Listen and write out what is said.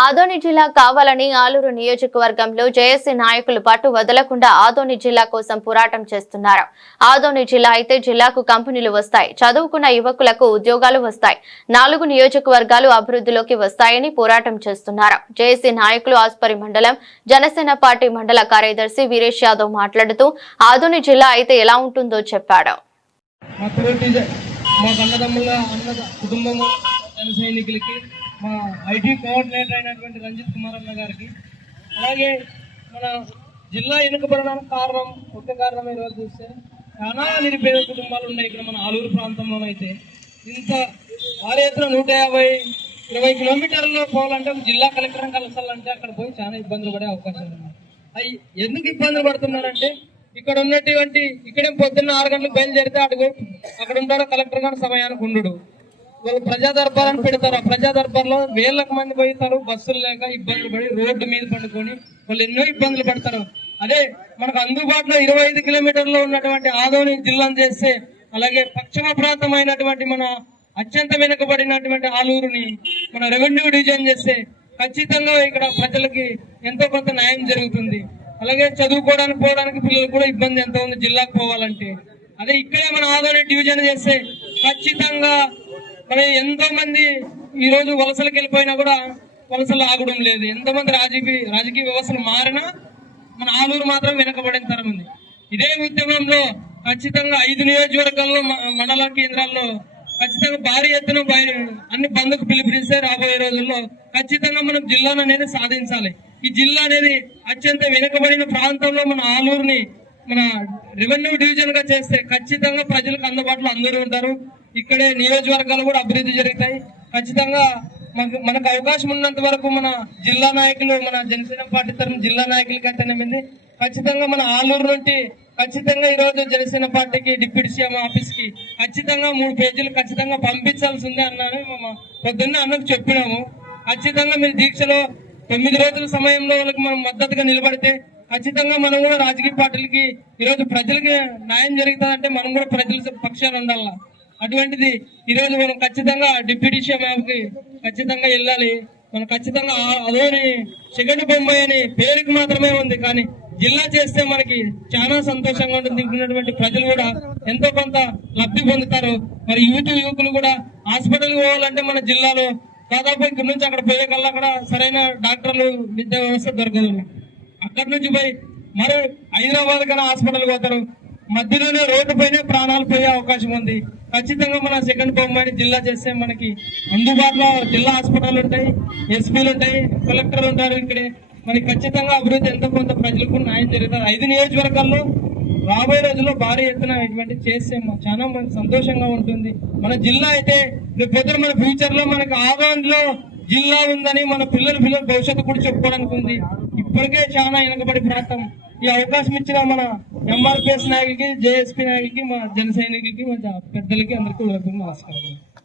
ఆదోని జిల్లా కావాలని ఆలూరు నియోజకవర్గంలో జేఏసీ నాయకులు పట్టు వదలకుండా ఆదోని జిల్లా కోసం పోరాటం చేస్తున్నారు. ఆదోని జిల్లా అయితే జిల్లాకు కంపెనీలు వస్తాయి. చదువుకున్న యువకులకు ఉద్యోగాలు వస్తాయి. నాలుగు నియోజకవర్గాలు అభివృద్ధిలోకి వస్తాయని పోరాటం చేస్తున్నారు. జేఏసీ నాయకులు ఆస్పరి మండలం జనసేన పార్టీ మండల కార్యదర్శి వీరేష్ యాదవ్ మాట్లాడుతూ ఆదోని జిల్లా అయితే ఎలా ఉంటుందో చెప్పాడు. మా కుటుంబము జన సైనికులకి మా ఐటీ కోఆర్డినేటర్ అయినటువంటి రంజిత్ కుమార్ అన్న గారికి అలాగే మన జిల్లా వెనుకబడడానికి కారణం ఒక్క కారణం ఈరోజు చూస్తే చాలా నిరుపేద కుటుంబాలు ఉన్నాయి ఇక్కడ మన ఆలూరు ప్రాంతంలోనైతే. ఇంత భారీ నూట యాభై ఇరవై కిలోమీటర్లలో పోవాలంటే జిల్లా కలెక్టర్ని కలసాలంటే అక్కడ పోయి చాలా ఇబ్బందులు పడే అవకాశాలు ఉన్నాయి. అవి ఎందుకు ఇబ్బందులు పడుతున్నారంటే ఇక్కడ ఉన్నటువంటి ఇక్కడే పొద్దున్న ఆరు గంటలకు బయలుదేరితే అడుగు అక్కడ ఉంటాడు కలెక్టర్ గారు సమయానికి ఉండు వాళ్ళు ప్రజా దర్బార్ పెడతారు. ఆ ప్రజా దర్బార్లో వేలకు మంది పోయితారు. బస్సులు లేక ఇబ్బందులు పడి రోడ్డు మీద పడుకొని వాళ్ళు ఎన్నో ఇబ్బందులు పడతారు. అదే మనకు అందుబాటులో ఇరవై ఐదు కిలోమీటర్లో ఉన్నటువంటి ఆదోని జిల్లాను చేస్తే అలాగే పశ్చిమ ప్రాంతమైనటువంటి మన అత్యంత వెనుకబడినటువంటి ఆలూరుని మన రెవెన్యూ డివిజన్ చేస్తే ఖచ్చితంగా ఇక్కడ ప్రజలకి ఎంతో కొంత న్యాయం జరుగుతుంది. అలాగే చదువుకోవడానికి పోవడానికి పిల్లలు కూడా ఇబ్బంది ఎంత ఉంది జిల్లాకు పోవాలంటే. అదే ఇక్కడే మన ఆదోని డివిజన్ చేస్తే ఖచ్చితంగా మరి ఎంతో మంది ఈ రోజు వలసలకు వెళ్ళిపోయినా కూడా వలసలు ఆగడం లేదు. ఎంతమంది రాజకీయ రాజకీయ వ్యవస్థలు మారినా మన ఆలూరు మాత్రం వెనకబడిన తరం ఉంది. ఇదే ఉద్యమంలో ఖచ్చితంగా ఐదు నియోజకవర్గాల్లో మ- మండల కేంద్రాల్లో ఖచ్చితంగా భారీ ఎత్తున అన్ని బంధుకు పిలుపునిస్తే రాబోయే రోజుల్లో ఖచ్చితంగా మనం జిల్లాను అనేది సాధించాలి. ఈ జిల్లా అనేది అత్యంత వెనుకబడిన ప్రాంతంలో మన ఆలూరుని మన రెవెన్యూ డివిజన్గా చేస్తే ఖచ్చితంగా ప్రజలకు అందుబాటులో అందరూ ఉంటారు. ఇక్కడే నియోజకవర్గాలు కూడా అభివృద్ధి జరుగుతాయి. ఖచ్చితంగా మనకు మనకు అవకాశం ఉన్నంత వరకు మన జిల్లా నాయకులు మన జనసేన పార్టీ తరఫున జిల్లా నాయకులకి అయితేనేమింది ఖచ్చితంగా మన ఆలూరు నుండి ఖచ్చితంగా ఈ రోజు జనసేన పార్టీకి డిప్యూటీ సీఎం ఆఫీస్కి ఖచ్చితంగా మూడు పేజీలు ఖచ్చితంగా పంపించాల్సి ఉంది అన్నాను. మేము పొద్దున్న అన్నకు చెప్పినాము. ఖచ్చితంగా మీరు దీక్షలో తొమ్మిది రోజుల సమయంలో వాళ్ళకి మనం మద్దతుగా నిలబడితే ఖచ్చితంగా మనం కూడా రాజకీయ పార్టీలకి ఈరోజు ప్రజలకి న్యాయం జరుగుతుందంటే మనం కూడా ప్రజల పక్షాన ఉండాలా? అటువంటిది ఈరోజు మనం ఖచ్చితంగా డిప్యూటీ సీఎంకి ఖచ్చితంగా వెళ్ళాలి. మనం ఖచ్చితంగా అదోని సెకండ్ బొంబాయి అని పేరుకి మాత్రమే ఉంది. కానీ జిల్లా చేస్తే మనకి చాలా సంతోషంగా ఉంటుంది. ఉన్నటువంటి ప్రజలు కూడా ఎంతో కొంత లబ్ధి పొందుతారు. మరి యువత యువకులు కూడా హాస్పిటల్ పోవాలంటే మన జిల్లాలో దాదాపు ఇక్కడ నుంచి అక్కడ పోయే కల్లా అక్కడ సరైన డాక్టర్లు విద్యా వ్యవస్థ దొరకదు. అక్కడి నుంచి పోయి మరి హైదరాబాద్ కన్నా హాస్పిటల్ పోతారు. మధ్యలోనే రోడ్డు పైన ప్రాణాలు పోయే అవకాశం ఉంది. ఖచ్చితంగా మన సెకండ్ బొమ్మని జిల్లా చేస్తే మనకి అందుబాటులో జిల్లా హాస్పిటల్ ఉంటాయి ఎస్పీలు ఉంటాయి కలెక్టర్ ఉంటారు ఇక్కడే. మనకి ఖచ్చితంగా అభివృద్ధి ఎంతో కొంత ప్రజలకు న్యాయం జరుగుతుంది. ఐదు నియోజకవర్గాల్లో రాబోయే రోజుల్లో భారీ ఎత్తున ఇటువంటి చేస్తే చాలా మనకు సంతోషంగా ఉంటుంది. మన జిల్లా అయితే రేపు మన ఫ్యూచర్లో మనకు ఆదాయంలో జిల్లా ఉందని మన పిల్లల పిల్లల భవిష్యత్తు కూడా చెప్పుకోవడానికి ఉంది. ఇప్పటికే చాలా వెనకబడి ప్రాంతం. ఈ అవకాశం ఇచ్చిన మన ఎంఆర్పిఎస్ నాయకుడికి జేఎస్పీ నాయకుడికి మా జన సైనికులకి మా పెద్దలకి అందరికీ నమస్కారం.